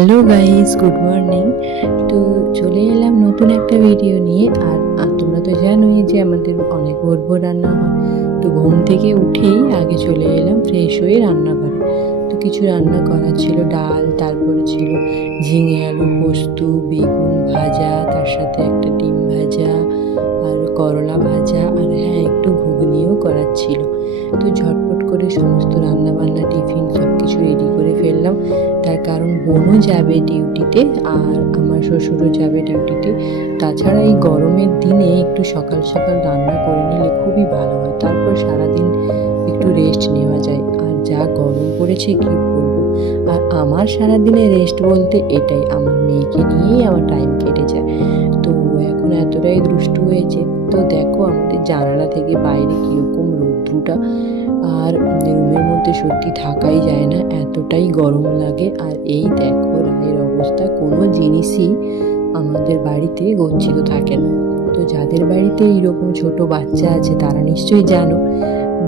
Hello guys, good morning. তো চলে এলাম নতুন একটা ভিডিও নিয়ে। আর তোমরা তো জানোই যে আমাদের অনেক ভোর ভোর রান্না হয়। তো ঘুম থেকে উঠেই আগে চলে এলাম ফ্রেশ হয়ে রান্নাঘরে। তো কিছু রান্না করার ছিল, ডাল, তারপরে ছিল ঝিঙে আলু পোস্ত, বেগুন ভাজা, তার সাথে একটা ডিম ভাজা আর করলা ভাজা, আর হ্যাঁ, একটু ঘুগনিও করার ছিল। তো ঝটপট করে সমস্ত রান্না বান্না, টিফিন সব কিছু রেডি করে ফেললাম। তার কারণ বোনও যাবে ডিউটিতে আর আমার শ্বশুরও যাবে ডিউটিতে। তাছাড়া এই গরমের দিনে একটু সকাল সকাল রান্না করে নিলে খুবই ভালো হয়, তারপর সারাদিন একটু রেস্ট নেওয়া যায়। আর যা গরম পড়েছে কি বলবো। আর আমার সারাদিনে রেস্ট বলতে এটাই, আমার মেয়েকে নিয়েই আমার টাইম কেটে যায়। তো এখন এতটাই দুষ্টু হয়েছে। তো দেখো আমাদের জানালা থেকে বাইরে কীরকম রৌদ্রটা, আর রুমের মধ্যে সত্যি থাকাই যায় না, এতটাই গরম লাগে। আর এই দেখো রায়ের অবস্থা, কোনো জিনিসই আমাদের বাড়িতে গচ্ছিত থাকে না। তো যাদের বাড়িতে এইরকম ছোট বাচ্চা আছে তারা নিশ্চয়ই জানো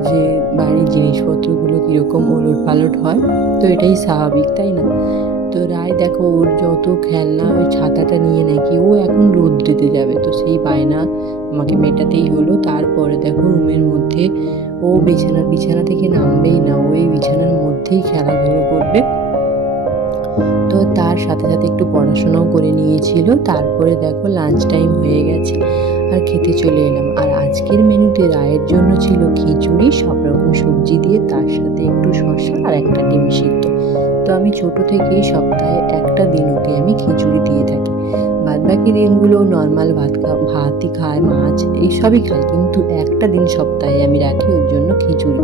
যে বাড়ির জিনিসপত্রগুলো কীরকম ওলট পালট হয়। তো এটাই স্বাভাবিক, তাই না? তো রায় দেখো ওর যত খেলনা, ওই ছাতাটা নিয়ে নাকি ও এখন রোদ দিতে যাবে, তো সেই বায়না আমাকে মেটাতেই হলো। তারপরে দেখো রুমের মধ্যে ও বিছানা থেকে নামবেই না, ওই বিছানার মধ্যেই খেলাধুলো করবে। তো তার সাথে সাথে একটু পড়াশোনাও করে নিয়েছিল। তারপরে দেখো লাঞ্চ টাইম হয়ে গেছে আর খেতে চলে এলাম। আর আজকের মেনুতে রায়ের জন্য ছিল খিচুড়ি সব রকম সবজি দিয়ে, তার সাথে একটু শসা আর একটা ডিম সিদ্ধ। তো আমি ছোট থেকেই সপ্তাহে একটা দিন ওকে আমি খিচুড়ি দিয়ে থাকি। বাদবাকি দিনগুলো নর্মাল ভাতই খায়, মাছ এইসবই খায়, কিন্তু একটা দিন সপ্তাহে আমি রাখি ওর জন্য খিচুড়ি।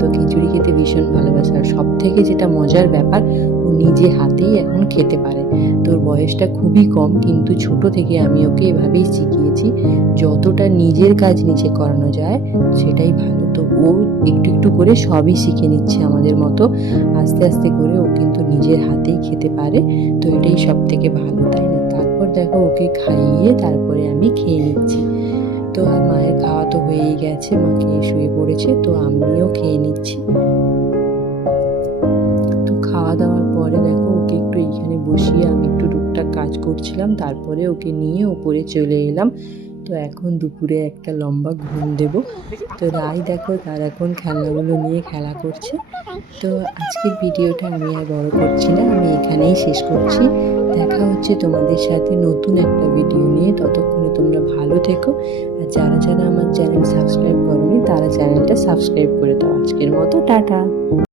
তো খিচুড়ি খেতে ভীষণ ভালোবাসে। আর সব থেকে যেটা মজার ব্যাপার, ও নিজে হাতেই এখন খেতে পারে। তোর বয়সটা খুবই কম, কিন্তু ছোট থেকে আমি ওকে এভাবেই শিখিয়েছি, যতটা নিজের কাজ নিজে করানো যায় সেটাই ভালো। তো ও একটু একটু করে সবই শিখে নিচ্ছে আমাদের মতো, আস্তে আস্তে করে ও কিন্তু নিজের হাতেই খেতে পারে। তো এটাই সব থেকে ভালো, তাই না? তারপর দেখো ওকে খাইয়ে তারপরে আমি খেয়ে নিচ্ছি। তো আর মায়ের খাওয়া তো হয়েই গেছে, মা খেয়ে শুয়ে পড়েছে, তো আমিও খেয়ে নিচ্ছি। তো খাওয়া দাওয়ার পরে দেখো ওকে একটু এইখানে বসিয়ে আমি একটু টুকটাক কাজ করছিলাম, তারপরে ওকে নিয়ে ওপরে চলে এলাম। তো এখন দুপুরে একটা লম্বা ঘুম দেব। তো রাই দেখো তার এখন খেলনাগুলো নিয়ে খেলা করছে। তো আজকের ভিডিওটা আমি আর বড় করছি না, আমি এখানেই শেষ করছি। দেখা হচ্ছে তোমাদের সাথে নতুন একটা ভিডিও নিয়ে। ততক্ষণে তোমরা ভালো থেকো। আর যারা যারা আমার চ্যানেল সাবস্ক্রাইব করোনি তারা চ্যানেলটা সাবস্ক্রাইব করে দাও। আজকের মতো টাটা।